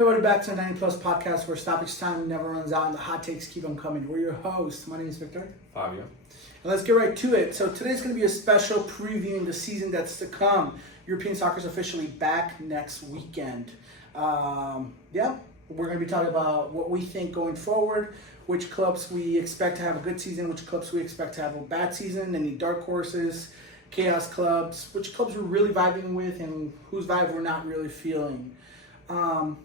Everybody back to the 90 Plus podcast where stoppage time never runs out and the hot takes keep on coming. We're your hosts. My name is Victor. Fabio. And let's get right to it. So today's going to be a special previewing the season that's to come. European soccer is officially back next weekend. We're going to be talking about what we think going forward, which clubs we expect to have a good season, which clubs we expect to have a bad season, any dark horses, chaos clubs, which clubs we're really vibing with, and whose vibe we're not really feeling.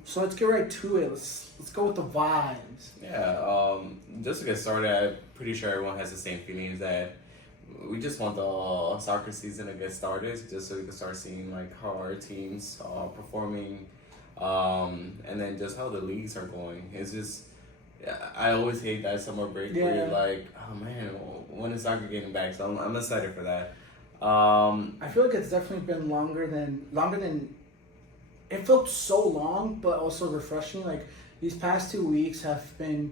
So let's get right to it. Let's go with the vibes. Yeah, just to get started, I'm pretty sure everyone has the same feelings that we just want the soccer season to get started, just so we can start seeing like how our teams are performing, and then just how the leagues are going. It's just, I always hate that summer break where you're like, oh man, when is soccer getting back? So I'm excited for that. I feel like it's definitely been longer than. It felt so long, but also refreshing. Like these past 2 weeks have been,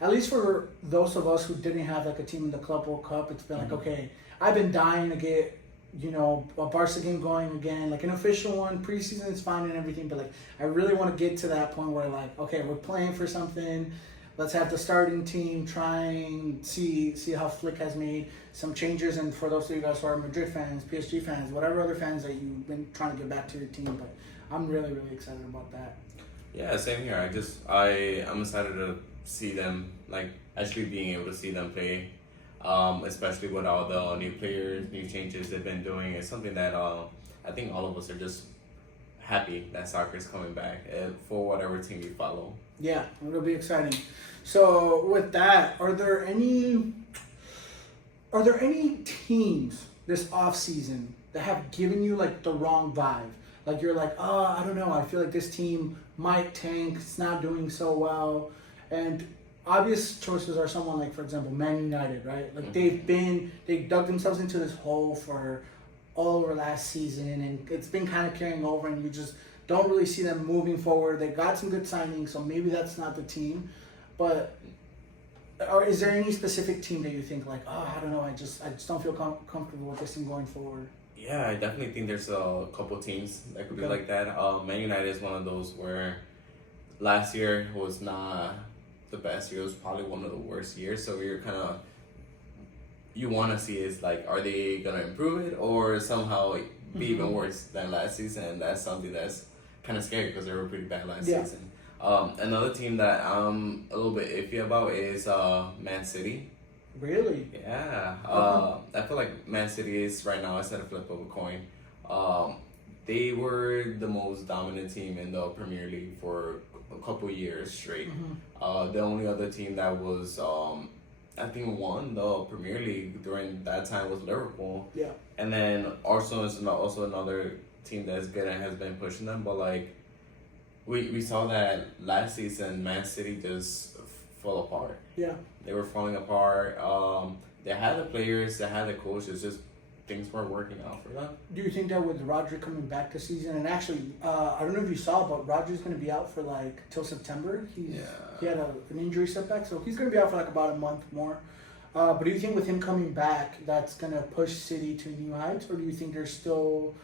at least for those of us who didn't have like a team in the Club World Cup, it's been like, okay, I've been dying to get, a Barca game going again, like an official one. Preseason is fine and everything, but like I really want to get to that point where like, okay, we're playing for something. Let's have the starting team trying see how Flick has made some changes, and for those of you guys who are Madrid fans, PSG fans, whatever other fans that you've been trying to get back to your team, but I'm really, really excited about that. Yeah, same here. I'm excited to see them, like actually being able to see them play, especially with all the new players, new changes they've been doing. It's something that I think all of us are just happy that soccer is coming back for whatever team you follow. Yeah, it'll be exciting. So with that, are there any teams this off season that have given you like the wrong vibe? Like you're like, oh, I don't know, I feel like this team might tank, it's not doing so well. And obvious choices are someone like, for example, Man United, right? Like they dug themselves into this hole for all over last season, and it's been kind of carrying over, and you just don't really see them moving forward. They got some good signings, so maybe that's not the team. But is there any specific team that you think like, oh, I don't know, I just don't feel comfortable with this team going forward? Yeah, I definitely think there's a couple teams that could be like that. Man United is one of those where last year was not the best year. It was probably one of the worst years. So you want to see is like, are they going to improve it or somehow be even worse than last season? And that's something that's kind of scary because they were pretty bad last season. Another team that I'm a little bit iffy about is Man City. Really? Yeah. I feel like Man City is right now, instead of flip of a coin. They were the most dominant team in the Premier League for a couple years straight. The only other team that was, I think, won the Premier League during that time was Liverpool. Yeah. And then Arsenal is also another team that's good and has been pushing them. But like, we saw that last season, Man City just fell apart. Yeah. They were falling apart. They had the players, they had the coaches, just things weren't working out for them. Do you think that with Rodri coming back this season, and actually, I don't know if you saw, but Rodri's going to be out for like till September. He had an injury setback, so he's going to be out for like about a month more. But do you think with him coming back, that's going to push City to new heights, or do you think they're still?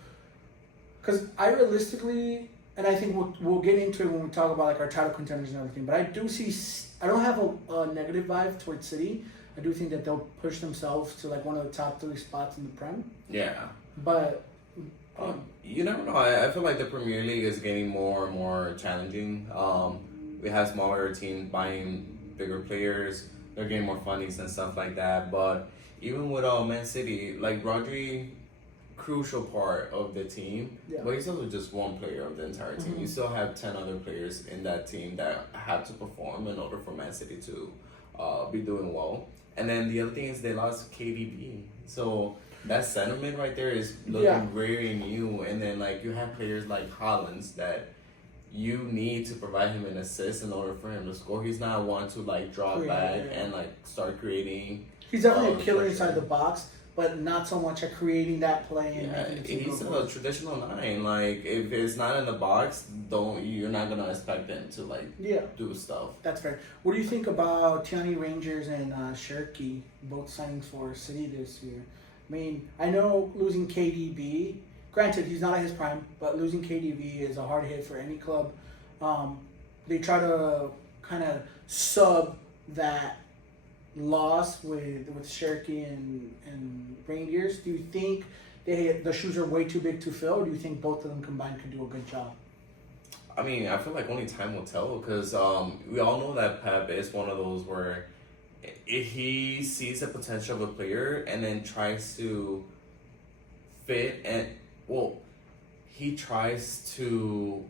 Because I realistically, and I think we'll get into it when we talk about like our title contenders and everything, but I do see. I don't have a negative vibe towards City. I do think that they'll push themselves to like one of the top 3 spots in the Prem. Yeah. But you never know. I feel like the Premier League is getting more and more challenging. We have smaller teams buying bigger players. They're getting more fundings and stuff like that. But even with Man City, like Rodri, crucial part of the team, but he's also just one player of the entire team. You still have 10 other players in that team that have to perform in order for Man City to be doing well. And then the other thing is they lost KDB, so that sentiment right there is looking very new. And then like you have players like Haaland that you need to provide him an assist in order for him to score. He's not one to like draw back and like start creating. He's definitely a killer inside the box, but not so much at creating that play. And he's a traditional 9. Like if it's not in the box, you're not gonna expect them to like do stuff. That's fair. What do you think about Tierney Rangers and Shirky, both signings for City this year? I mean, I know losing KDB. Granted, he's not at his prime, but losing KDB is a hard hit for any club. they try to kind of sub that loss with Cherokee and Reindeers. Do you think the shoes are way too big to fill, or do you think both of them combined could do a good job? I mean, I feel like only time will tell because we all know that Pep is one of those where if he sees the potential of a player and then tries to fit and well, he tries to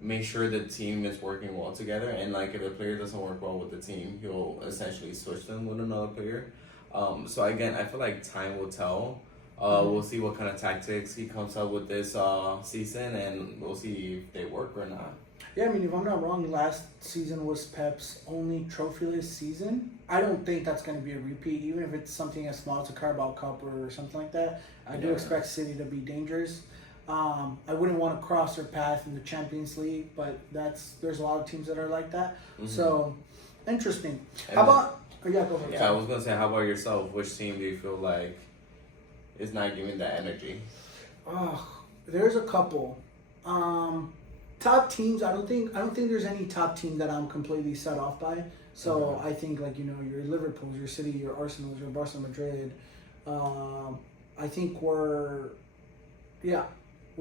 make sure the team is working well together, and like if a player doesn't work well with the team, he'll essentially switch them with another player. So again, I feel like time will tell. We'll see what kind of tactics he comes up with this season, and we'll see if they work or not. Yeah, I mean, if I'm not wrong, last season was Pep's only trophyless season. I don't think that's going to be a repeat, even if it's something as small as a Carabao Cup or something like that. I do expect City to be dangerous. I wouldn't want to cross their path in the Champions League, but there's a lot of teams that are like that. Mm-hmm. So, interesting. And how about... go ahead. Yeah, I was going to say, how about yourself? Which team do you feel like is not giving that energy? Oh, there's a couple. Top teams, I don't think there's any top team that I'm completely set off by. So I think your Liverpool's, your City, your Arsenal's, your Barcelona, Madrid. I think where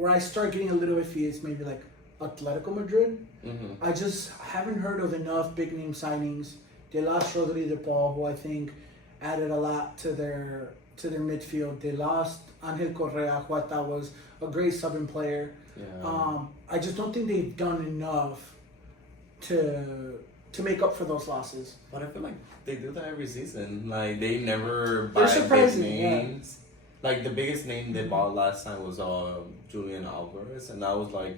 I start getting a little iffy is maybe like Atletico Madrid. Mm-hmm. I just haven't heard of enough big name signings. They lost Rodri de Paul, who I think added a lot to their midfield. They lost Angel Correa, who I thought was a great subbing player. Yeah. I just don't think they've done enough to make up for those losses. But I feel like they do that every season. Like they never buy big names. Yeah. Like the biggest name they bought last time was Julian Alvarez, and I was like,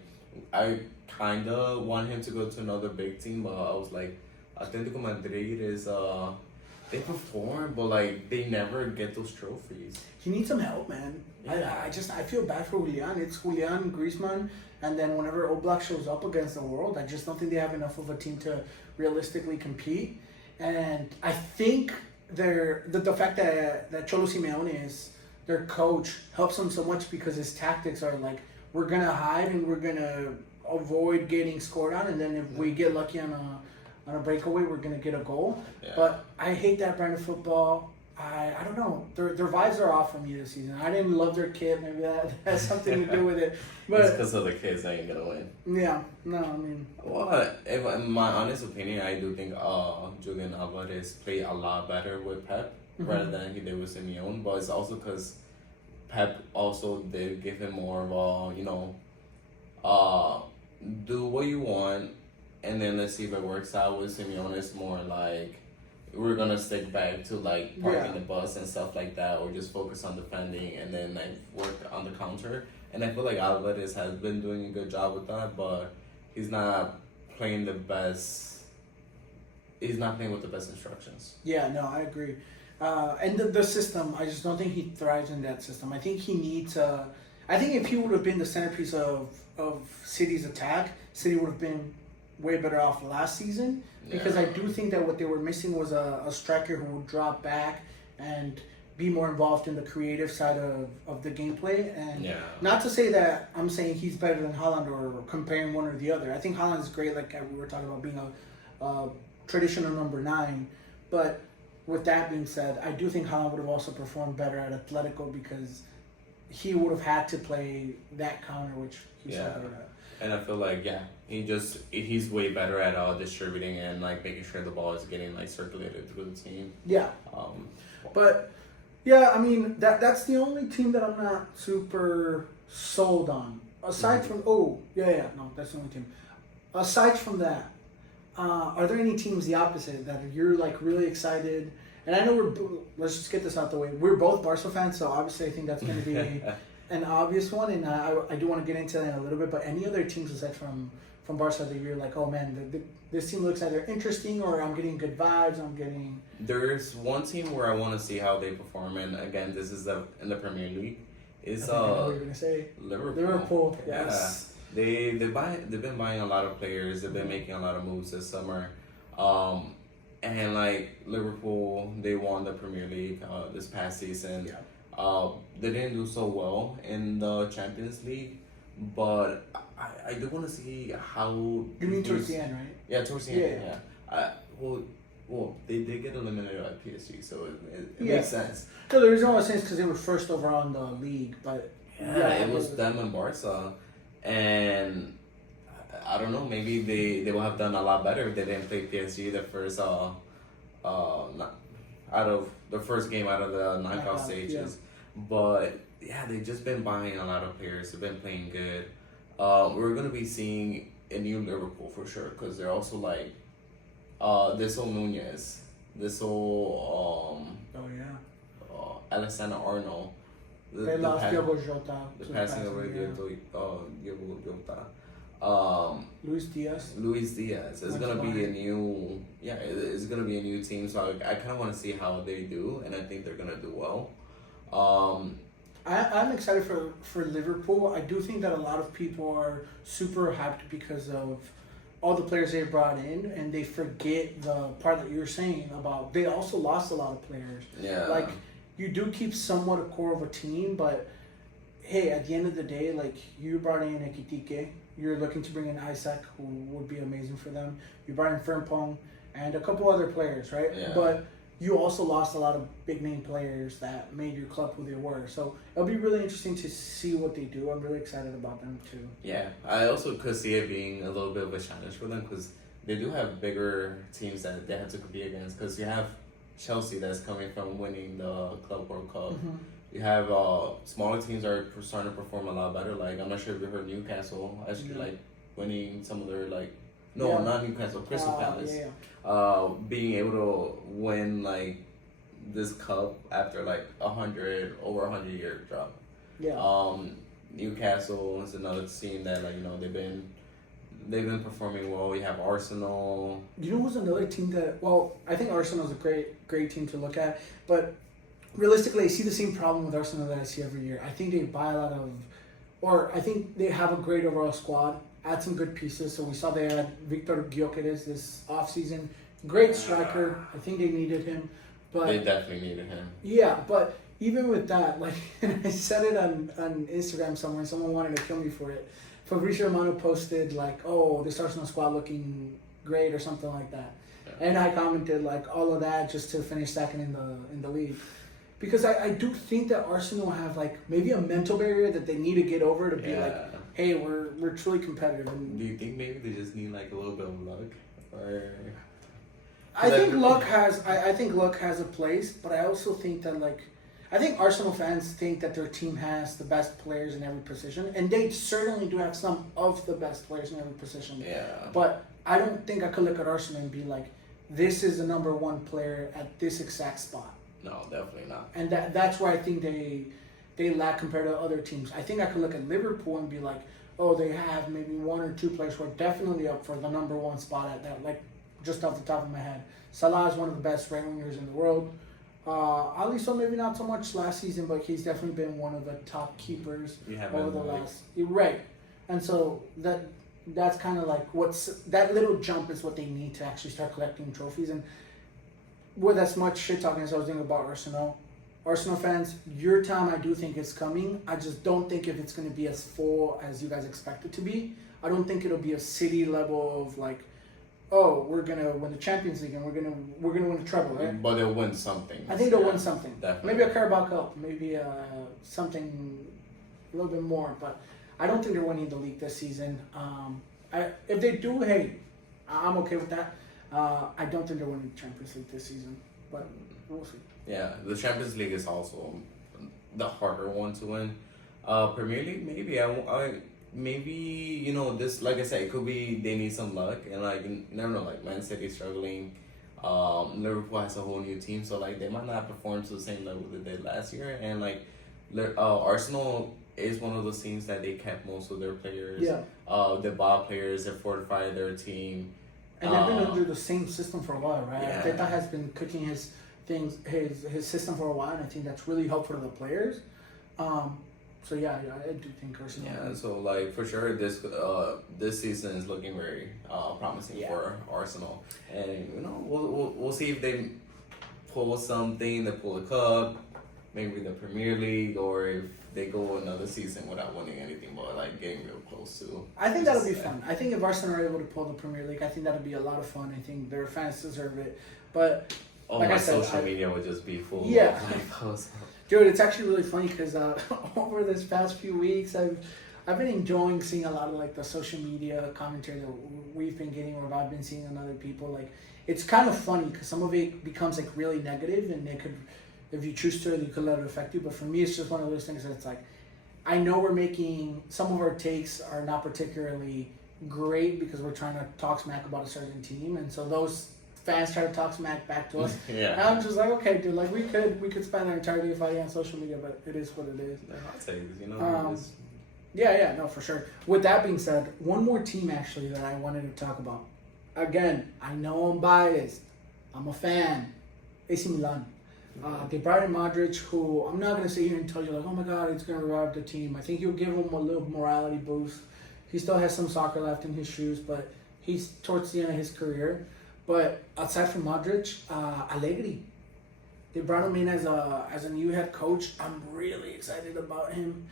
I kinda want him to go to another big team, but I was like, Atletico Madrid is they perform, but like they never get those trophies. He needs some help, man. Yeah. I feel bad for Julian. It's Julian, Griezmann, and then whenever Oblak shows up against the world, I just don't think they have enough of a team to realistically compete. And I think the fact that Cholo Simeone is their coach helps them so much because his tactics are like, we're gonna hide and we're gonna avoid getting scored on, and then if we get lucky on a breakaway, we're gonna get a goal. Yeah. But I hate that brand of football. I don't know. Their vibes are off for me this season. I didn't love their kit. Maybe that has something to do with it. But it's because of the kids that ain't gonna win. Yeah. No, I mean. Well, in my honest opinion, I do think Julian Alvarez played a lot better with Pep rather than he did with Simeone. But it's also because Pep also did give him more of do what you want, and then let's see if it works out. With Simeone, it's more like we're gonna stick back to like parking the bus and stuff like that, or just focus on defending and then like work on the counter. And I feel like Alvarez has been doing a good job with that, but he's not playing the best. He's not playing with the best instructions. Yeah, no, I agree. And the system, I just don't think he thrives in that system. I think he needs I think if he would have been the centerpiece of City's attack, City would have been way better off last season, because I do think that what they were missing was a striker who would drop back and be more involved in the creative side of the gameplay. And not to say that I'm saying he's better than Haaland or comparing one or the other. I think Haaland is great, like we were talking about being a traditional number 9. But with that being said, I do think Haaland would have also performed better at Atletico because he would have had to play that counter, which he's not good at. And I feel like he's way better at distributing and like making sure the ball is getting like circulated through the team. Yeah. But yeah, I mean that's the only team that I'm not super sold on. Aside from that's the only team. Aside from that, are there any teams the opposite that you're like really excited? And I know let's just get this out the way. We're both Barca fans, so obviously I think that's going to be an obvious one, and I do want to get into that in a little bit. But any other teams aside from Barca that you're like, oh man, this team looks either interesting or I'm getting good vibes. There's one team where I want to see how they perform, and again, this is in the Premier League. Is I know what you're gonna say. Liverpool, yes. Yeah. They've been buying a lot of players. They've been making a lot of moves this summer. And like Liverpool, they won the Premier League this past season. Yeah. They didn't do so well in the Champions League, but I do want to see how. You mean towards the end, right? Yeah, towards the end. Yeah. Well, they did get eliminated by PSG, so it makes sense. So the reason why I was saying is because they were first overall in the league, but it was them and Barca, and I don't know. Maybe they would have done a lot better if they didn't play PSG the first out of the first game out of the knockout stages. Yeah. But yeah, they've just been buying a lot of players. They've been playing good. We're gonna be seeing a new Liverpool for sure because they're also like this old Nunez, this old Alexander Arnold. They lost Diogo Jota. The passing away Diogo Jota. Luis Diaz. It's gonna be a new it's gonna be a new team. So I kind of want to see how they do, and I think they're gonna do well. I'm excited for Liverpool. I do think that a lot of people are super hyped because of all the players they brought in, and they forget the part that you're saying about they also lost a lot of players. Yeah. Like, you do keep somewhat a core of a team, but hey, at the end of the day, like, you brought in Ekitike, you're looking to bring in Isaac, who would be amazing for them. You brought in Frimpong and a couple other players, right? Yeah. But you also lost a lot of big name players that made your club who they were. So it'll be really interesting to see what they do. I'm really excited about them too. Yeah, I also could see it being a little bit of a challenge for them because they do have bigger teams that they have to compete against. Because you have Chelsea that's coming from winning the Club World Cup. Mm-hmm. You have smaller teams are starting to perform a lot better. Like, I'm not sure if you heard Newcastle actually like winning some of their not Newcastle, Crystal Palace. Being able to win like this cup after like over 100-year drought. Yeah. Newcastle is another team that they've been performing well. You have Arsenal. You know who's another team that I think Arsenal's a great team to look at, but realistically I see the same problem with Arsenal that I see every year. I think they buy a lot of, or I think they have a great overall squad. Add some good pieces. So we saw they had Victor Gyökeres this offseason. Great striker. I think they needed him. But they definitely needed him. Yeah, but even with that, like, I said it on Instagram somewhere, and someone wanted to kill me for it. Fabrizio Romano posted, like, oh, this Arsenal squad looking great or something like that. Yeah. And I commented, like, all of that just to finish second in the league. Because I do think that Arsenal have, like, maybe a mental barrier that they need to get over to be like, hey, we're truly competitive. And do you think maybe they just need like a little bit of luck, or? I think luck has a place, but I also think that I think Arsenal fans think that their team has the best players in every position, and they certainly do have some of the best players in every position. Yeah. But I don't think I could look at Arsenal and be like, this is the number one player at this exact spot. No, definitely not. And that's where I think they lack compared to other teams. I think I could look at Liverpool and be like, oh, they have maybe one or two players who are definitely up for the number one spot at that, like, just off the top of my head. Salah is one of the best right wingers in the world. Alisson maybe not so much last season, but he's definitely been one of the top keepers over the last. Right. And so that's kind of like that little jump is what they need to actually start collecting trophies. And with as much shit talking as I was doing about Arsenal fans, your time I do think is coming. I just don't think if it's going to be as full as you guys expect it to be. I don't think it'll be a city level of like, oh, we're gonna win the Champions League and we're gonna win the treble, right? But they'll win something. I think they'll win something. Definitely. Maybe a Carabao Cup, maybe something a little bit more. But I don't think they're winning the league this season. If they do, hey, I'm okay with that. I don't think they're winning the Champions League this season, but we'll see. Yeah, the Champions League is also the harder one to win. Premier League, maybe this, like I said, it could be they need some luck, and like you never know, like Man City struggling, Liverpool has a whole new team, so like they might not perform to the same level they did last year, and like Arsenal is one of those teams that they kept most of their players. Yeah. They bought players, they fortified their team. And they've been under the same system for a while, right? Yeah. Teta has been cooking his system for a while, and I think that's really helpful to the players. So yeah, I do think Arsenal. Yeah, so like for sure, this season is looking very promising for Arsenal, and we'll see if they pull something. They pull a cup, maybe the Premier League, or if they go another season without winning anything, but like getting real close to. I think that'll be fun. I think if Arsenal are able to pull the Premier League, I think that'll be a lot of fun. I think their fans deserve it. But like my I said, social media would just be full Yeah. of like posts. dude, it's actually really funny because over this past few weeks, I've been enjoying seeing a lot of like the social media commentary that we've been getting, or I've been seeing on other people. Like, it's kind of funny because some of it becomes like really negative, and it could, if you choose to, you could let it affect you. But for me, it's just one of those things that's like, I know we're making some of our takes are not particularly great because we're trying to talk smack about a certain team, and so those fans try to talk smack back to us. Yeah. And I'm just like, okay, dude, like we could spend our entire day fighting on social media, but it is what it is. They're hot takes, you know. Yeah, no, for sure. With that being said, one more team actually that I wanted to talk about. Again, I know I'm biased. I'm a fan. AC Milan. They brought in Modric, who I'm not going to sit here and tell you like, oh my God, it's going to revive the team. I think he'll give him a little morality boost. He still has some soccer left in his shoes, but he's towards the end of his career. But aside from Modric, Allegri. They brought him in as a new head coach. I'm really excited about him.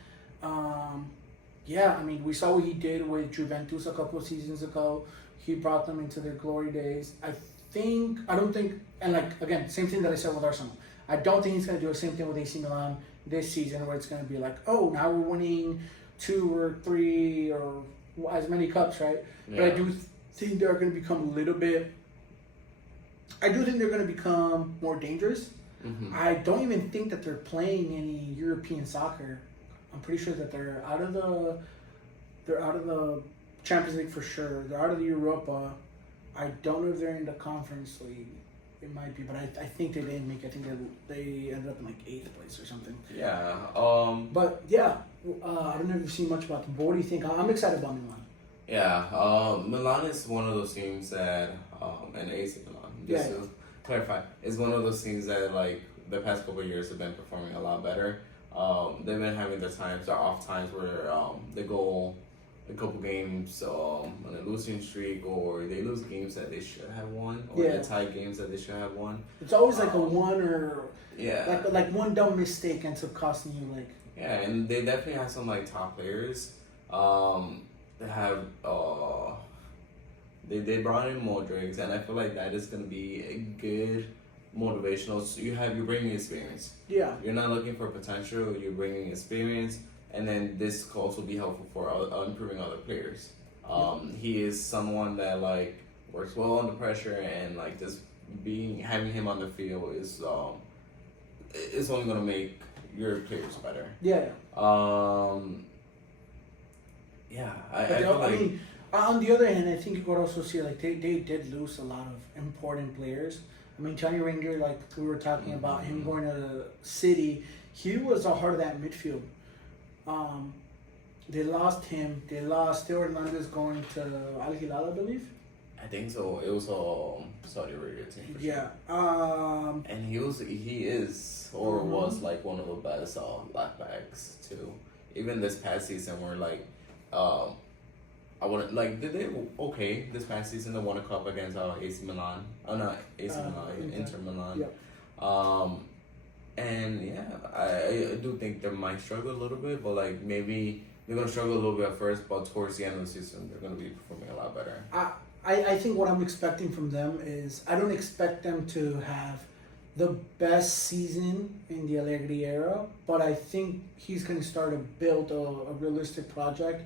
Yeah, I mean, we saw what he did with Juventus a couple of seasons ago. He brought them into their glory days. I don't think, and like, again, same thing that I said with Arsenal. I don't think he's going to do the same thing with AC Milan this season, where it's going to be like, oh, now we're winning 2 or 3 or as many cups, right? Yeah. But I do think they're going to become a little bit, I do think they're going to become more dangerous. Mm-hmm. I don't even think that they're playing any European soccer. I'm pretty sure that they're out of the Champions League for sure. They're out of the Europa. I don't know if they're in the Conference League. It might be, but I think they didn't make it. I think they ended up in like 8th place or something. Yeah. But yeah, I don't know if you've seen much about them. But what do you think? I'm excited about Milan. Yeah. Milan is one of those teams that, and AC Milan, just to clarify, is one of those teams that like the past couple of years have been performing a lot better. They've been having their off times where they go a couple games on a losing streak, or they lose games that they should have won, or they tie games that they should have won. It's always like a one or yeah, like one dumb mistake ends up costing you like. Yeah, and they definitely have some like top players. They have they brought in Modric, and I feel like that is gonna be a good motivational. So you're bringing experience. Yeah. You're not looking for potential. You're bringing experience, and then this could also be helpful for improving other players. He is someone that like works well under pressure, and like just having him on the field is only gonna make your players better. Yeah. Yeah, I mean, on the other hand, I think you could also see like they did lose a lot of important players. I mean, Johnny Ranger, like we were talking about him going to City, he was a heart of that midfield. They lost him. They lost Theo Hernandez going to Al Hilal, I believe. I think so. It was a Saudi Arabia team. For Yeah. Sure. And he is was like one of the best left backs too. Even this past season, where like, I want like did they okay this past season? They won a cup against AC Milan. Oh no, AC Milan, Inter Milan. Yeah. And yeah, I do think they might struggle a little bit, but like maybe they're gonna struggle a little bit at first, but towards the end of the season, they're gonna be performing a lot better. I think what I'm expecting from them is I don't expect them to have the best season in the Allegri era, but I think he's going to start to build a realistic project,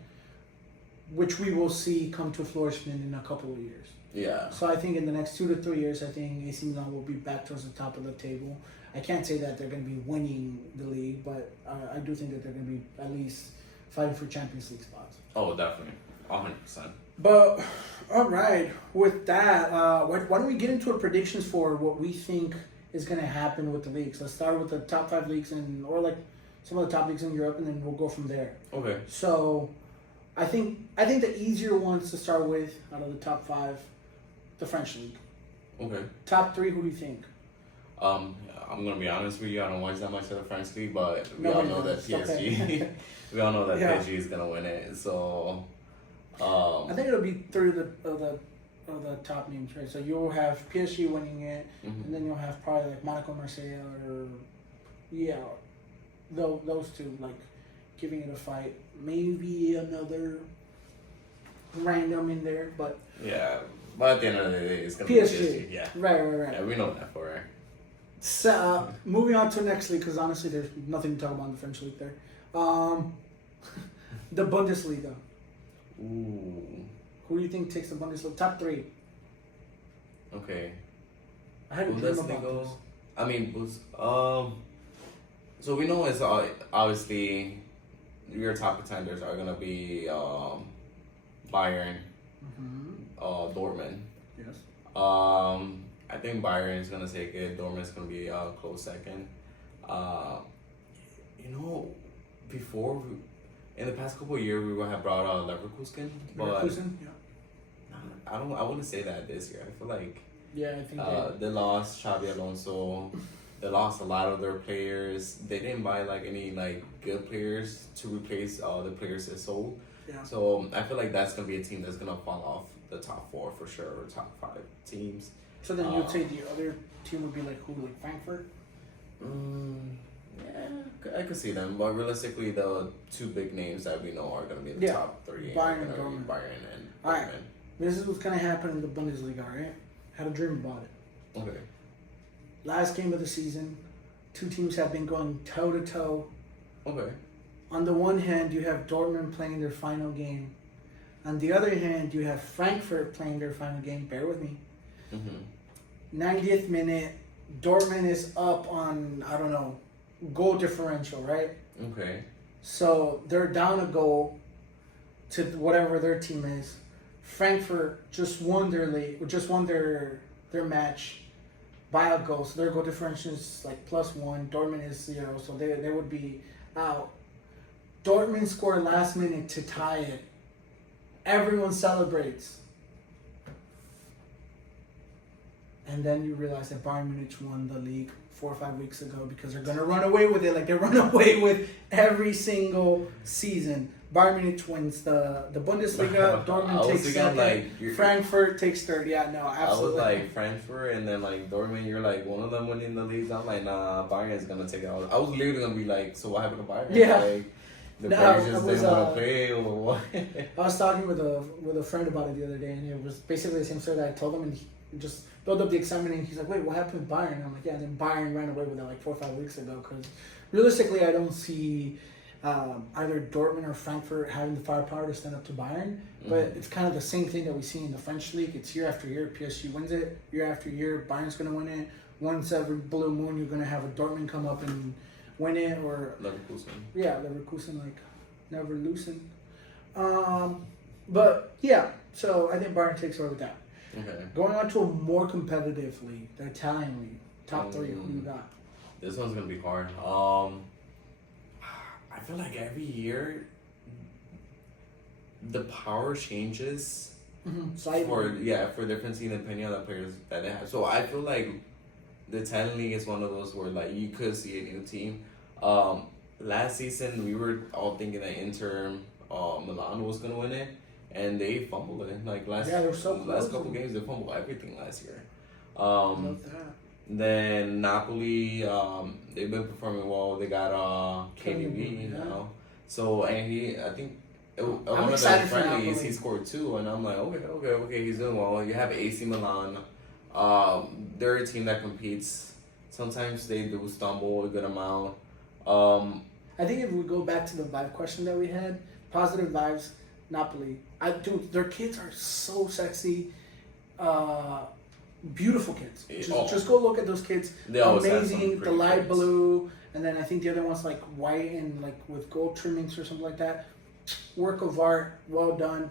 which we will see come to flourishment in a couple of years. Yeah. So I think in the next 2 to 3 years, I think AC Milan will be back towards the top of the table. I can't say that they're going to be winning the league, but I do think that they're going to be at least fighting for Champions League spots. Oh, definitely. 100%. But, all right, with that, why don't we get into our predictions for what we think is going to happen with the leagues? Let's start with the top 5 leagues, or like some of the top leagues in Europe, and then we'll go from there. Okay. So, I think the easier ones to start with out of the top 5, the French league. Okay. Top 3, who do you think? I'm gonna be honest with you. I don't watch that much of the French league, but we Nobody all know that knows. PSG. Okay. We all know that Yeah. PSG is gonna win it. So. I think it'll be 3 of the top names, right? So you'll have PSG winning it, Mm-hmm. and then you'll have probably like Monaco, Marseille, or Yeah, those two, like, giving it a fight. Maybe another random in there, but Yeah, but at the end of the day, it's gonna PSG. be PSG. Yeah, Right. yeah, we know that for her. So, moving on to the next league, because honestly, there's nothing to talk about in the French league there. The Bundesliga. Ooh. Who do you think takes the Bundesliga? Top three. Okay. I had a dream about Bundesliga. this. I mean, so we know it's obviously your top contenders are gonna be Bayern, Dortmund. Yes. I think Bayern is gonna take it. Dortmund's gonna be a close second. Before in the past couple of years, we would have brought Leverkusen, but Leverkusen, yeah. I wouldn't say that this year. I feel like Yeah, I think they lost Xabi Alonso. They lost a lot of their players. They didn't buy like any like good players to replace the players they sold. Yeah. So I feel like that's gonna be a team that's gonna fall off the top four for sure, or top five teams. So then you'd say the other team would be like who, like Frankfurt? Yeah, I could see them, but realistically, the two big names that we know are gonna be in the top three. Bayern are and gonna be Dortmund. Bayern and Alright. Dortmund. This is what's gonna happen in the Bundesliga, right? Had a dream about it. Okay. Last game of the season, two teams have been going toe to toe. Okay. On the one hand, you have Dortmund playing their final game. On the other hand, you have Frankfurt playing their final game. Bear with me. 90th minute, Dortmund is up on, I don't know, goal differential, right? Okay. So they're down a goal to whatever their team is. Frankfurt just won their match by a goal. So their goal differential is like +1. Dortmund is 0, so they would be out. Dortmund scored last minute to tie it. Everyone celebrates. And then you realize that Bayern Munich won the league 4 or 5 weeks ago because they're going to run away with it like they run away with every single season. Bayern Munich wins the Bundesliga, Dortmund takes second, Frankfurt takes third. Yeah, no, absolutely. I was like Frankfurt and then like Dortmund, you're like one of them winning the leagues. I'm like, nah, Bayern is going to take it out. I was literally going to be like, so what happened to Bayern? Yeah. Like, the players just didn't want to play or what? I was talking with a friend about it the other day, and it was basically the same story that I told him, and he just built up the excitement, and he's like, wait, what happened with Bayern? And I'm like, yeah, then Bayern ran away with it like 4 or 5 weeks ago, because realistically, I don't see either Dortmund or Frankfurt having the firepower to stand up to Bayern, but it's kind of the same thing that we see in the French league. It's year after year, PSG wins it, year after year, Bayern's going to win it. Once every blue moon, you're going to have a Dortmund come up and win it, or Leverkusen. Yeah, Leverkusen, like, never loosen. But, yeah, so I think Bayern takes over that. Okay. Going on to a more competitive league, the Italian league. Top three, who you got? This one's going to be hard. I feel like every year the power changes for different teams depending on the players that they have. So I feel like the Italian league is one of those where like you could see a new team. Last season we were all thinking that Milan was gonna win it, and they fumbled it. Like last couple games they fumbled everything last year. Love that. Then Napoli, they've been performing well. They got KDB now. So and I think one of the friendlies he scored 2, and I'm like, okay, he's doing well. You have AC Milan. They're a team that competes. Sometimes they do stumble a good amount. I think if we go back to the vibe question that we had, positive vibes, Napoli. Their kids are so sexy. Beautiful kids. Just go look at those kids. Amazing. The light blue, and then I think the other one's like white and like with gold trimmings or something like that. Work of art. Well done.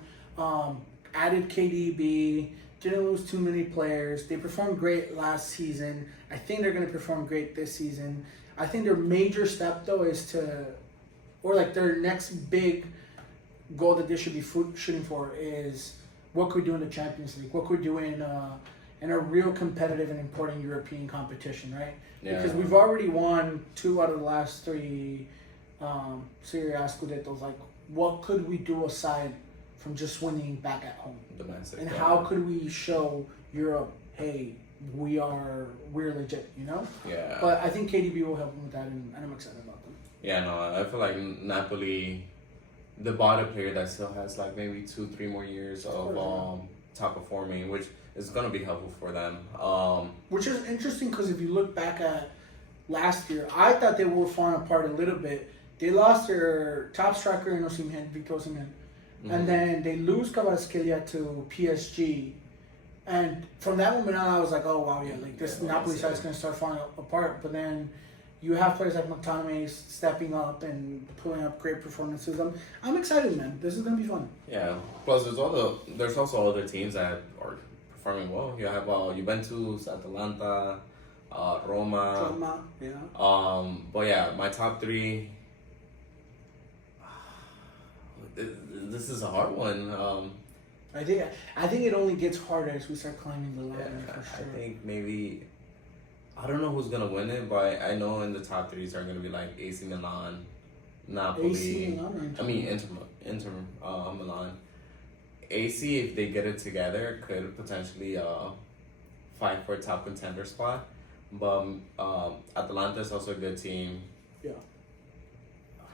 Added KDB. Didn't lose too many players. They performed great last season. I think they're going to perform great this season. I think their major step though is their next big goal that they should be shooting for is what could we do in the Champions League? What could we do in a real competitive and important European competition, right? Yeah. Because we've already won 2 out of the last 3 Serie A Scudettos. Like, what could we do aside from just winning back at home? Domestic. And how could we show Europe, hey, we're legit, you know. Yeah. But I think KDB will help them with that, and I'm excited about them. Yeah, no, I feel like Napoli, the bottom player that still has like maybe 2-3 more years of top performing, which is gonna be helpful for them. Which is interesting because if you look back at last year, I thought they were falling apart a little bit. They lost their top striker in Victor Osimhen, and then they lose Kvaratskhelia to PSG. And from that moment on, I was like, oh wow, yeah, like this Napoli side is gonna start falling apart. But then you have players like McTominay stepping up and pulling up great performances. I'm excited, man. This is gonna be fun. Yeah. Plus, there's also other teams that are performing well. You have Juventus, Atalanta, Roma. Yeah. But yeah, my top three. This is a hard one. I think it only gets harder as we start climbing the ladder. Yeah, for sure. I think maybe. I don't know who's gonna win it, but I know in the top threes are gonna be like AC Milan, Napoli. AC Milan. Inter Milan. AC, if they get it together, could potentially fight for a top contender spot. But Atalanta is also a good team. Yeah.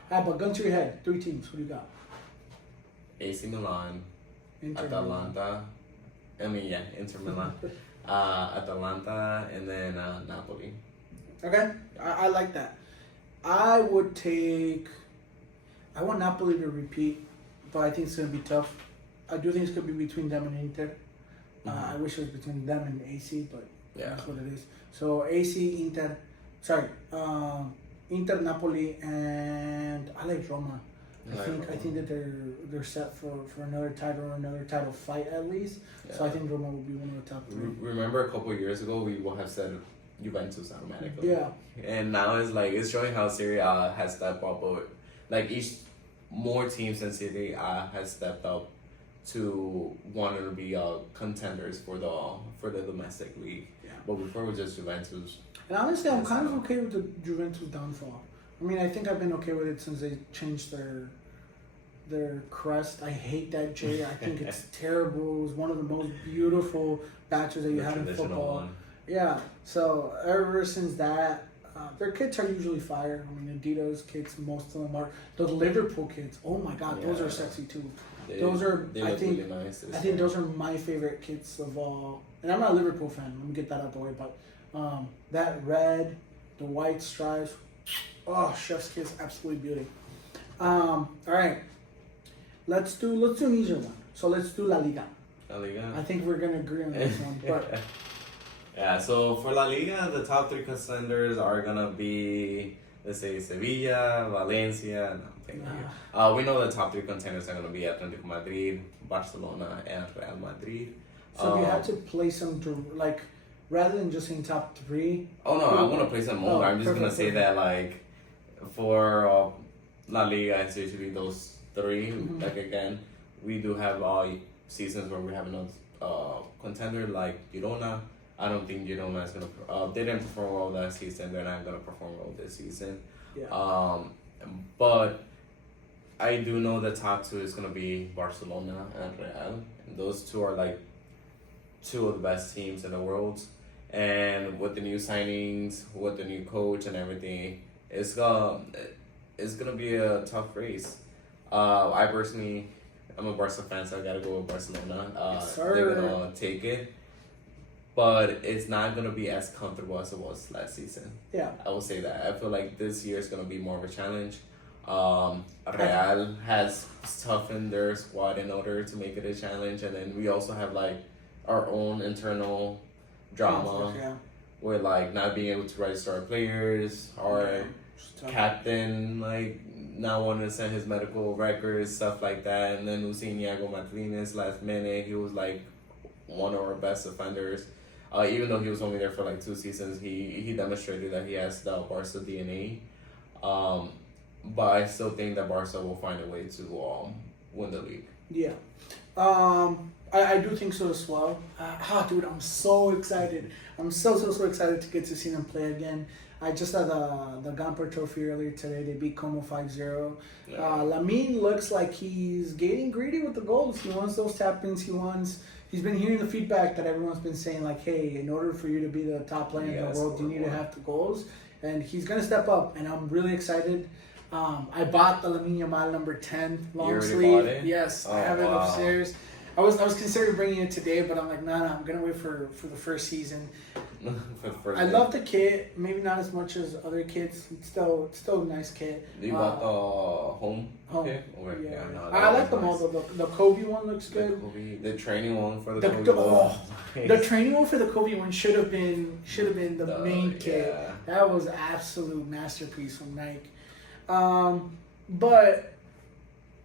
But gun to your head, 3 teams. Who do you got? AC Milan, Inter Atalanta. Inter Milan. Atalanta, and then Napoli. Okay, I like that. I want Napoli to repeat, but I think it's going to be tough. I do think it's going to be between them and Inter. I wish it was between them and AC, but that's what it is. So AC, Inter, Inter, Napoli, and I like Roma. I think that they're set for another title or another title fight at least. Yeah. So I think Roma will be one of the top 3. Remember a couple of years ago we would have said Juventus automatically. Yeah. And now it's showing how Serie A has stepped up, but like more teams than Serie A has stepped up to wanting to be contenders for the domestic league. Yeah. But before it was just Juventus. And honestly, I'm kind of okay with the Juventus downfall. I mean, I think I've been okay with it since they changed their crest. I hate that J. I think it's terrible. It was one of the most beautiful badges that you have in football. One. Yeah. So ever since that, their kits are usually fire. I mean, Adidas kits, most of them are. The Liverpool kits, oh my God, those are sexy too. They look really nice. I think those are my favorite kits of all. And I'm not a Liverpool fan. Let me get that out the way. But that red, the white stripes. Oh, chef's kiss, absolutely beauty. All right, let's do an easier one. So let's do La Liga. La Liga. I think we're gonna agree on this one. But yeah, so for La Liga, the top 3 contenders are gonna be, let's say, Sevilla, Valencia. We know the top 3 contenders are gonna be Atletico Madrid, Barcelona, and Real Madrid. So if you had to place them to rather than just saying top 3. Oh no, I want to place them more. I'm just gonna say that for La Liga, it's usually those 3. Mm-hmm. Like again, we do have seasons where we have another contender like Girona. I don't think Girona is gonna. They didn't perform well last season. They're not gonna perform well this season. Yeah. But I do know the top 2 is gonna be Barcelona and Real. And those 2 are 2 of the best teams in the world. And with the new signings, with the new coach and everything, it's gonna be a tough race. I personally, I'm a Barca fan, so I gotta go with Barcelona. Yes, sir. They're gonna take it, but it's not gonna be as comfortable as it was last season. Yeah, I will say that. I feel like this year is gonna be more of a challenge. Real has toughened their squad in order to make it a challenge, and then we also have our own internal drama with not being able to register our players, our captain not wanting to send his medical records, stuff like that, and then Iago Martinez last minute, he was one of our best defenders. Even though he was only there for 2 seasons, he demonstrated that he has the Barca DNA. But I still think that Barca will find a way to win the league. Yeah. I do think so as well. Dude, I'm so excited. I'm so excited to get to see them play again. I just saw the Gamper Trophy earlier today. They beat Como 5-0. Yeah. Lamine looks like he's getting greedy with the goals. He wants those tap-ins. He's been hearing the feedback that everyone's been saying, like, hey, in order for you to be the top player in the world, you need to have the goals. And he's going to step up, and I'm really excited. I bought the Lamine Yamal number 10 long sleeve. Yes, I have it upstairs. I was considering bringing it today, but I'm like, nah, I'm going to wait for the first season. I love the kit, maybe not as much as other kits. It's still a nice kit. You bought the home? Okay. Yeah. No, I like them all. The Kobe one looks good. The training one for the Kobe one. The training one for the Kobe one should have been the main kit. Yeah. That was an absolute masterpiece from Nike. But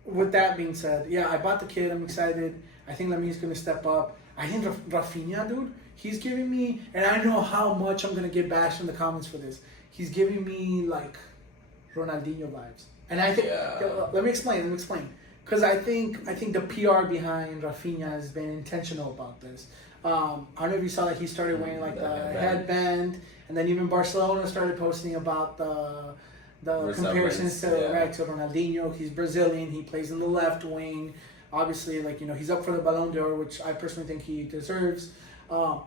with that being said, yeah, I bought the kit. I'm excited. I think Lamine's gonna step up. I think Rafinha, dude, he's giving me, and I know how much I'm gonna get bashed in the comments for this. He's giving me like Ronaldinho vibes, and I think let me explain. Because I think the PR behind Rafinha has been intentional about this. I don't know if you saw that he started wearing like the headband, and then even Barcelona started posting about the comparisons to Ronaldinho. He's Brazilian. He plays in the left wing. Obviously, like, you know, he's up for the Ballon d'Or, which I personally think he deserves. All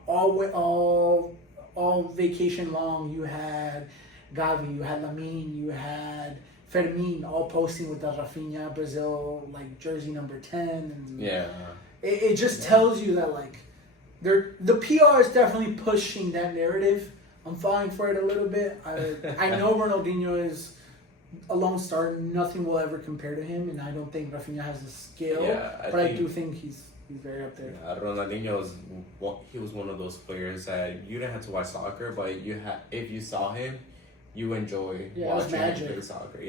vacation long, you had Gavi, you had Lamine, you had Fermin, all posting with the Rafinha Brazil like jersey number 10. And it just tells you that like the PR is definitely pushing that narrative. I'm falling for it a little bit. I know Ronaldinho is a lone star. Nothing will ever compare to him, and I don't think Rafinha has the skill. I do think he's very up there. Ronaldinho was one of those players that you didn't have to watch soccer, but if you saw him, you enjoy watching him play soccer.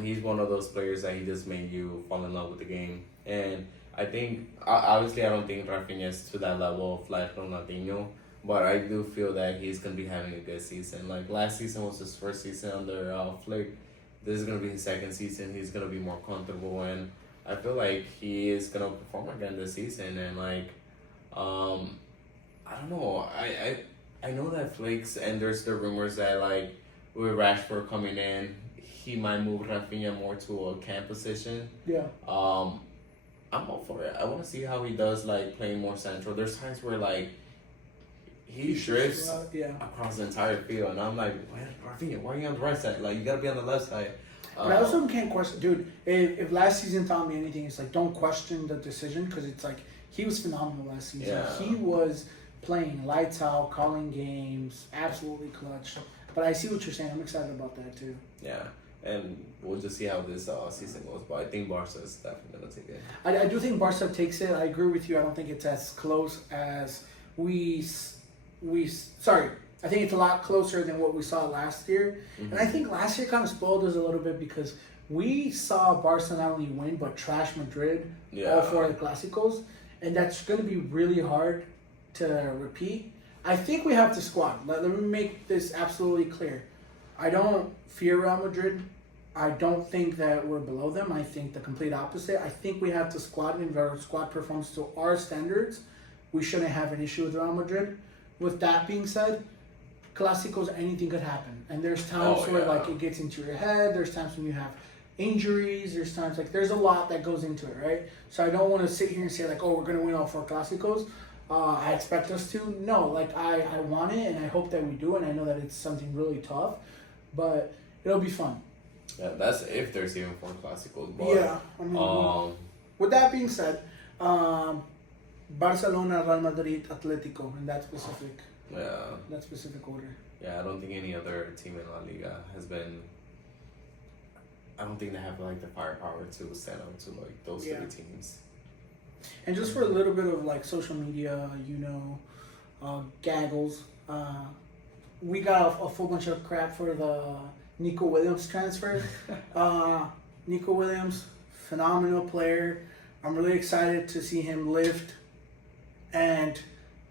He's one of those players that he just made you fall in love with the game. And I think obviously I don't think Rafinha is to that level of like Ronaldinho. But I do feel that he's going to be having a good season. Like, last season was his first season under Flick. This is going to be his second season. He's going to be more comfortable. And I feel like he is going to perform again this season. And, like, I don't know. I know that Flick's, and there's the rumors that, like, with Rashford coming in, he might move Rafinha more to a camp position. Yeah. I'm all for it. I want to see how he does, like, playing more central. There's times where, like, he drifts across the entire field, and I'm like, Rafinha, why are you on the right side? Like, you gotta be on the left side. But I also can't question, dude. If last season taught me anything, it's like don't question the decision, because it's like he was phenomenal last season. Yeah. He was playing lights out, calling games, absolutely clutch. But I see what you're saying. I'm excited about that too. Yeah, and we'll just see how this season goes. But I think Barca is definitely gonna take it. I do think Barca takes it. I agree with you. I don't think it's as close as I think it's a lot closer than what we saw last year. Mm-hmm. And I think last year kind of spoiled us a little bit because we saw Barca not only win, but trash Madrid all four of the Clásicos. And that's going to be really hard to repeat. I think we have the squad. Let me make this absolutely clear. I don't fear Real Madrid. I don't think that we're below them. I think the complete opposite. I think we have the squad, and if our squad performs to our standards, we shouldn't have an issue with Real Madrid. With that being said, Clásicos, anything could happen. And there's times where like it gets into your head. There's times when you have injuries. There's times like there's a lot that goes into it, right? So I don't want to sit here and say like, oh, we're going to win all four Clásicos. I expect us to. No, like I want it, and I hope that we do, and I know that it's something really tough, but it'll be fun. Yeah, that's if there's even four Clásicos. But, yeah. I mean, with that being said, Barcelona, Real Madrid, Atletico, in that specific order. Yeah, I don't think any other team in La Liga has been. I don't think they have like the firepower to stand up to like those three teams. And just for a little bit of like social media, gaggles, we got a full bunch of crap for the Nico Williams transfer. Nico Williams, phenomenal player. I'm really excited to see him lift and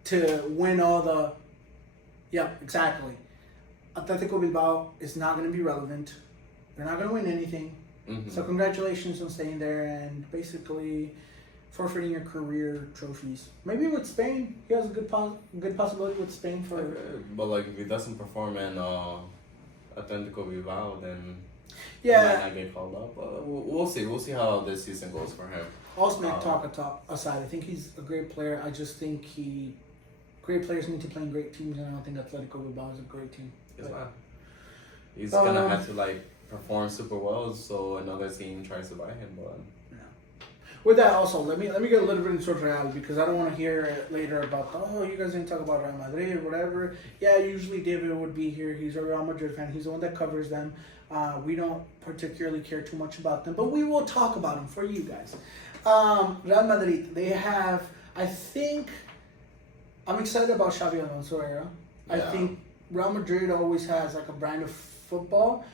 to win all the. Yeah, exactly. Atletico Bilbao is not going to be relevant. They're not going to win anything. Mm-hmm. So congratulations on staying there, and basically forfeiting your career trophies. Maybe with Spain, he has a good possibility with Spain for. But like if he doesn't perform in Atletico Bilbao, then he Yeah, might not get called up. But we'll see. We'll see how this season goes for him. I'll smack talk aside. I think he's a great player. I just think great players need to play in great teams, and I don't think Atletico Bilbao is a great team. He's not. He's gonna have to like perform super well, so another team tries to buy him. But with that, also let me get a little bit into Real because I don't want to hear later about you guys didn't talk about Real Madrid or whatever. Yeah, usually David would be here. He's a Real Madrid fan. He's the one that covers them. We don't particularly care too much about them, but we will talk about them for you guys. Real Madrid, they have. I think I'm excited about Xabi Alonso era. Yeah. I think Real Madrid always has like a brand of football,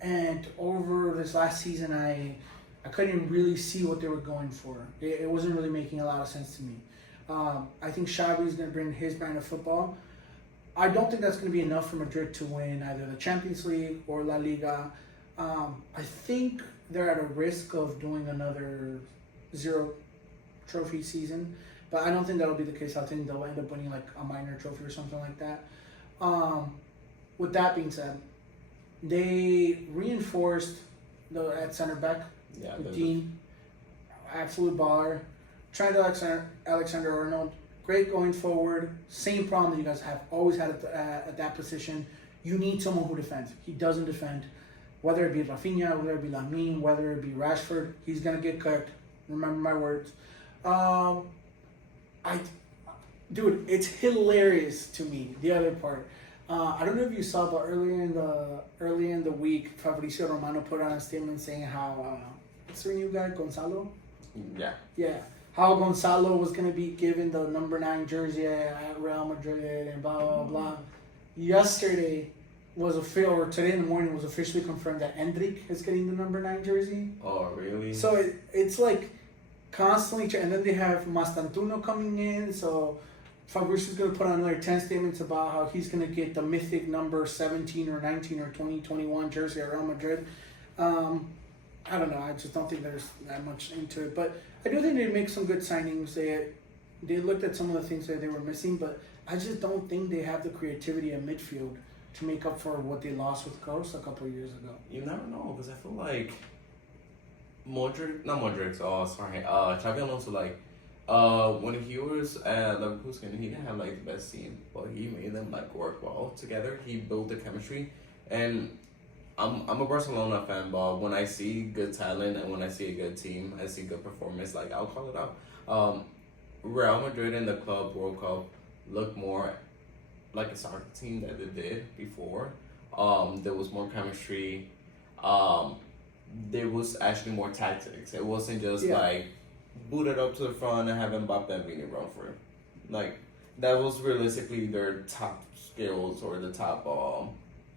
and over this last season, I couldn't really see what they were going for. It wasn't really making a lot of sense to me. I think Xavi is going to bring his brand of football. I don't think that's going to be enough for Madrid to win either the Champions League or La Liga. I think they're at a risk of doing another 0 trophy season, but I don't think that'll be the case. I think they'll end up winning like a minor trophy or something like that. With that being said, they reinforced at center back. yeah, Dean, absolute baller. Trent Alexander-Arnold, great going forward. Same problem that you guys have always had at that position. You need someone who defends. He doesn't defend. Whether it be Rafinha, whether it be Lamine, whether it be Rashford, he's gonna get cooked. Remember my words. Dude, it's hilarious to me. The other part. I don't know if you saw, but early in the week, Fabrizio Romano put out a statement saying how what's their new guy, Gonzalo? yeah. Yeah, how Gonzalo was gonna be given the number 9 jersey at Real Madrid and blah blah blah. Yesterday today in the morning was officially confirmed that Endrick is getting the number 9 jersey. Oh really? So it's like constantly, and then they have Mastantuno coming in, so. Fabrizio's going to put on another 10 statements about how he's going to get the mythic number 17 or 19 or 20, 21 jersey at Real Madrid. I don't know. I just don't think there's that much into it. But I do think they make some good signings. They looked at some of the things that they were missing, but I just don't think they have the creativity in midfield to make up for what they lost with Kroos a couple of years ago. You never know, because I feel like Xabi Alonso, like, when he was at Leverkusen, he didn't have like the best team, but he made them like work well together. He built the chemistry, and I'm a Barcelona fan, but when I see good talent and when I see a good team, I see good performance, like I'll call it out. Real Madrid in the Club World Cup looked more like a soccer team that they did before. There was more chemistry. There was actually more tactics. It wasn't just like boot it up to the front and have Mbappe and Vini run for it. Like, that was realistically their top skills or the top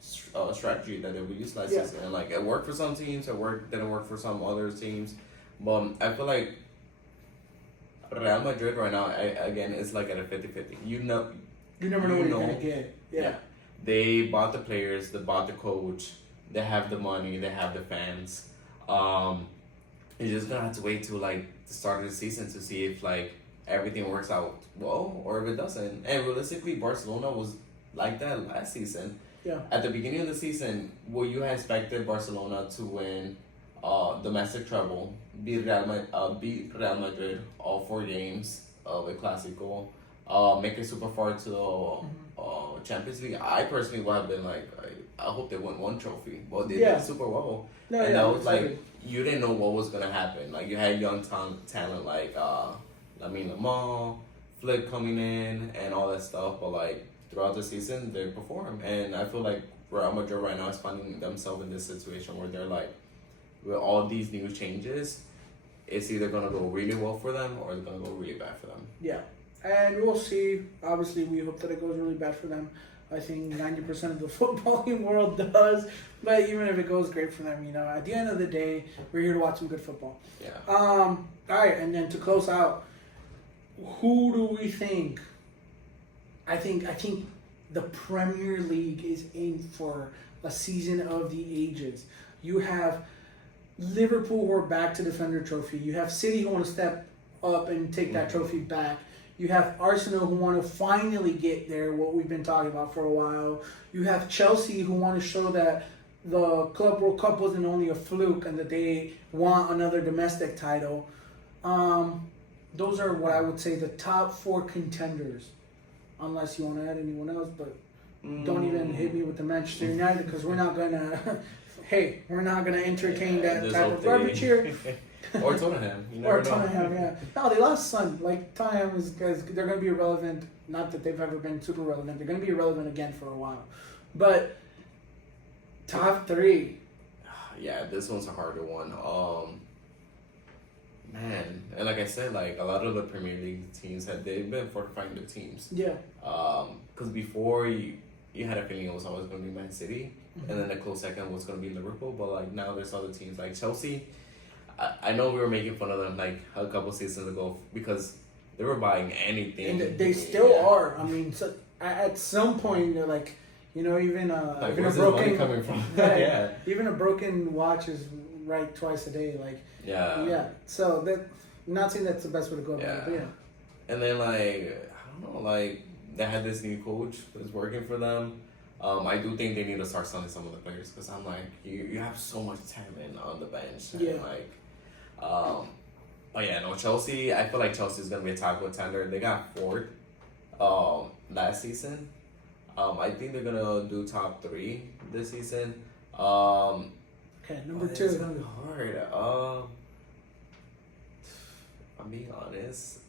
strategy that they would use last season. And like, it worked for some teams, didn't work for some other teams. But I feel like Real Madrid right now, again, is like at a 50-50. You never know what you're going to get. Yeah. They bought the players, they bought the coach, they have the money, they have the fans. You're just gonna have to wait till like the start of the season to see if like everything works out well or if it doesn't. And realistically, Barcelona was like that last season. Yeah. At the beginning of the season, what you had expected Barcelona to win domestic treble, beat Real Madrid all 4 games of a Clásico, make it super far to the Champions League. I personally would have been like, I hope they won 1 trophy. Well, they did super well. That was like, you didn't know what was gonna happen. Like, you had young talent like Lamine Yamal, Flick coming in, and all that stuff. But like throughout the season, they perform, and I feel like Real Madrid right now is finding themselves in this situation where they're like, with all these new changes, it's either gonna go really well for them or it's gonna go really bad for them. Yeah, and we'll see. Obviously, we hope that it goes really bad for them. I think 90% of the footballing world does, but even if it goes great for them, at the end of the day, we're here to watch some good football. Yeah. All right, and then to close out, who do we think? I think the Premier League is aimed for a season of the ages. You have Liverpool who are back to defend their trophy. You have City who want to step up and take that trophy back. You have Arsenal who want to finally get there, what we've been talking about for a while. You have Chelsea who want to show that the Club World Cup wasn't only a fluke and that they want another domestic title. Those are what I would say the top 4 contenders. Unless you want to add anyone else, but don't even hit me with the Manchester United because we're not gonna. We're not gonna entertain that type of garbage here. Or Tottenham. You never know. Tottenham, yeah. No, they lost Son. Like Tottenham is, they're gonna be irrelevant. Not that they've ever been super relevant. They're gonna be irrelevant again for a while. But top 3. Yeah, this one's a harder one. Man, and like I said, like a lot of the Premier League teams they've been fortifying their teams. Yeah. Because before you had a feeling it was always going to be Man City, and then a close second was going to be Liverpool. But like now there's other teams like Chelsea. I know we were making fun of them like a couple seasons ago because they were buying anything. And they still are. I mean, so at some point they're like, even even a broken coming from? even a broken watch is right twice a day. Like. Yeah. So that, not saying that's the best way to go about it, but yeah. And then like I don't know, like they had this new coach that's working for them. I do think they need to start selling some of the players because I'm like you have so much talent on the bench. And like, but yeah, no, Chelsea. I feel like Chelsea's gonna be a top contender. They got 4th last season. I think they're gonna do top 3 this season. Okay, number 2. It's gonna be hard. I'm being honest.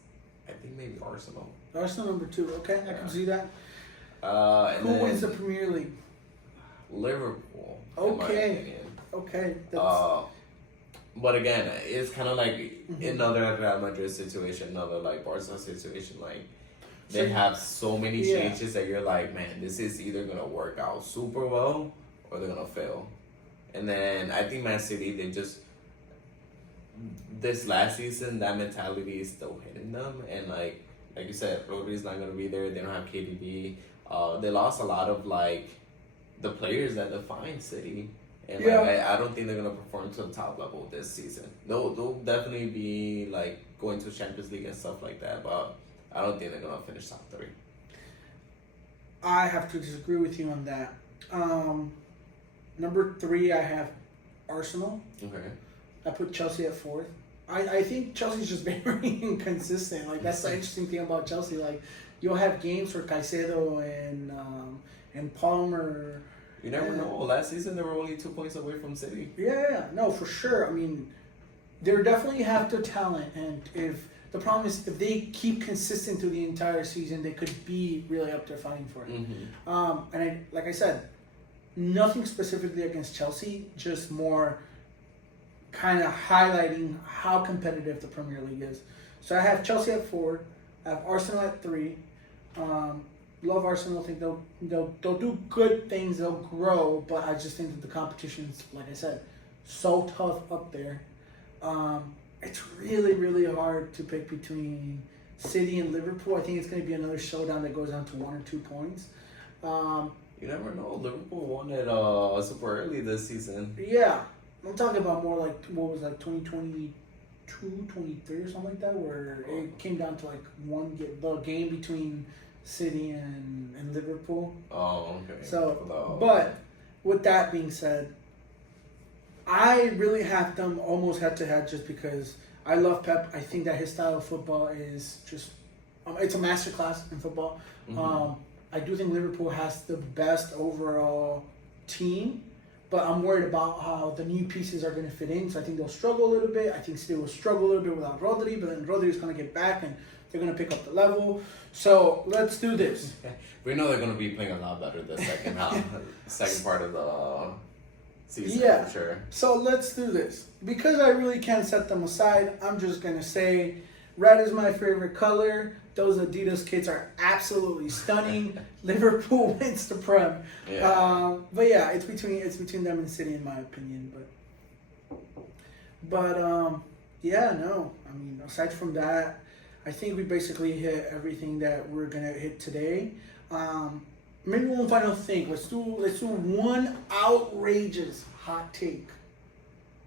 I think maybe Arsenal. Arsenal number 2. Okay, I can see that. And who wins the Premier League? Liverpool. Okay. Okay. But again, it's kind of like another Real Madrid situation, another like Barca situation. Like they have so many changes that you're like, man, this is either gonna work out super well or they're gonna fail. And then I think Man City, they just this last season that mentality is still hitting them, and like you said, Rodri's not gonna be there. They don't have KDB. They lost a lot of like the players that define City, and like I don't think they're gonna perform to the top level this season. They'll definitely be like going to Champions League and stuff like that, but I don't think they're gonna finish top 3. I have to disagree with you on that. Number 3, I have Arsenal. Okay. I put Chelsea at 4th. I think Chelsea's just very inconsistent. Like that's the interesting thing about Chelsea. Like you'll have games for Caicedo and Palmer. You never know. Last season they were only 2 points away from City. Yeah, no, for sure. I mean, they definitely have the talent, and if the problem is if they keep consistent through the entire season, they could be really up there fighting for it. And like I said, nothing specifically against Chelsea, just more kind of highlighting how competitive the Premier League is. So I have Chelsea at 4, I have Arsenal at 3. Love Arsenal. I think they'll do good things. They'll grow, but I just think that the competition's, like I said, so tough up there. It's really, really hard to pick between City and Liverpool. I think it's going to be another showdown that goes down to 1 or 2 points. You never know. Liverpool won it super early this season. Yeah. I'm talking about more like, what was that, 2022, 23 or something like that, where it came down to like the game between City and Liverpool. Oh, okay. So, but with that being said, I really have them almost head to head just because I love Pep. I think that his style of football is just, it's a masterclass in football. I do think Liverpool has the best overall team, but I'm worried about how the new pieces are going to fit in. So I think they'll struggle a little bit. I think City will struggle a little bit without Rodri, but then Rodri's going to get back and they're going to pick up the level. So let's do this. We know they're going to be playing a lot better the second half, second part of the season, for sure. So let's do this. Because I really can't set them aside, I'm just going to say red is my favorite color. Those Adidas kits are absolutely stunning. Liverpool wins the Prem. Yeah. But yeah, it's between them and City in my opinion. But yeah, no. I mean, aside from that, I think we basically hit everything that we're gonna hit today. Maybe one final thing. Let's do one outrageous hot take.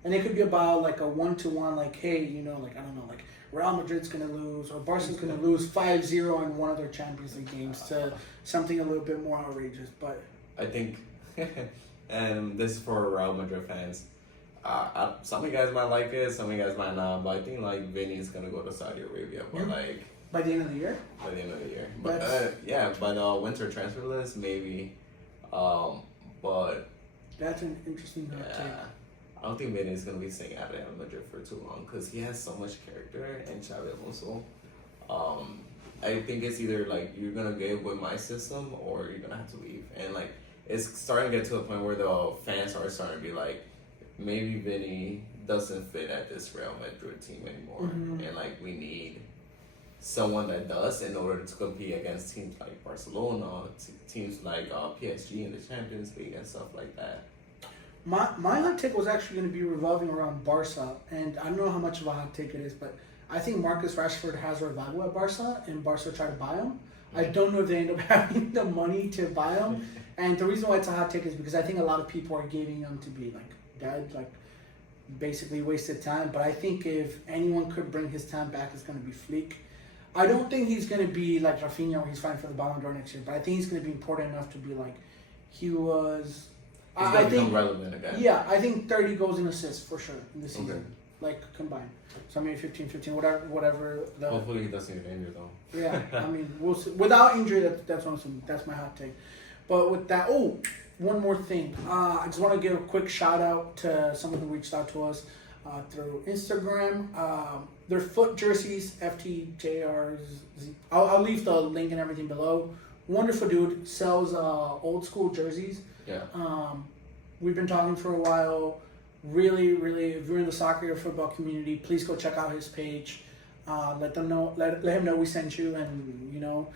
And it could be about like a 1-1, like, hey, you know, like, I don't know, like Real Madrid's going to lose or Barca's going to lose 5-0 in one of their Champions League games to something a little bit more outrageous. But I think, and this is for Real Madrid fans. Some of you guys might like it, some of you guys might not, but I think like Vinny's gonna go to Saudi Arabia, but like by the end of the year. By the end of the year, but yeah, by the winter transfer list maybe, but that's an interesting take. I don't think Vinny's gonna be staying at Real Madrid for too long because he has so much character and Xabi Alonso. I think it's either like you're gonna get with my system or you're gonna have to leave, and like it's starting to get to a point where the fans are starting to be like, maybe Vinny doesn't fit at this Real Madrid team anymore, and like we need someone that does in order to compete against teams like Barcelona, teams like PSG in the Champions League and stuff like that. My hot take was actually going to be revolving around Barca, and I don't know how much of a hot take it is, but I think Marcus Rashford has a revival at Barca, and Barca try to buy him. I don't know if they end up having the money to buy him, and the reason why it's a hot take is because I think a lot of people are giving him to be like dead, like basically wasted time. But I think if anyone could bring his time back, it's going to be Flick. I don't think he's going to be like Rafinha where he's fighting for the Ballon d'Or next year, but I think he's going to be important enough to be like he was. I think relevant again. Yeah, I think 30 goals and assists for sure in the season, like combined. So maybe 15, whatever. Hopefully he doesn't get injured though. Yeah, I mean we'll see. Without injury, that's what I'm saying. That's my hot take. But with that, one more thing. I just want to give a quick shout out to someone who reached out to us through Instagram. Their foot jerseys, FTJRs. I'll leave the link and everything below. Wonderful dude, sells old school jerseys. Yeah. We've been talking for a while. Really, really, if you're in the soccer or football community, please go check out his page. Let them know. Let him know we sent you, and you know.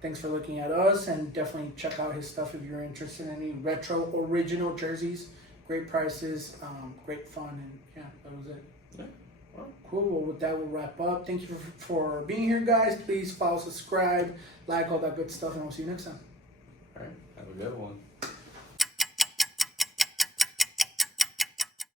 Thanks for looking at us, and definitely check out his stuff if you're interested in any retro original jerseys. Great prices, great fun, and yeah, that was it. Yeah. Well, cool. Well, with that, we'll wrap up. Thank you for being here, guys. Please follow, subscribe, like, all that good stuff, and we'll see you next time. All right. Have a good one.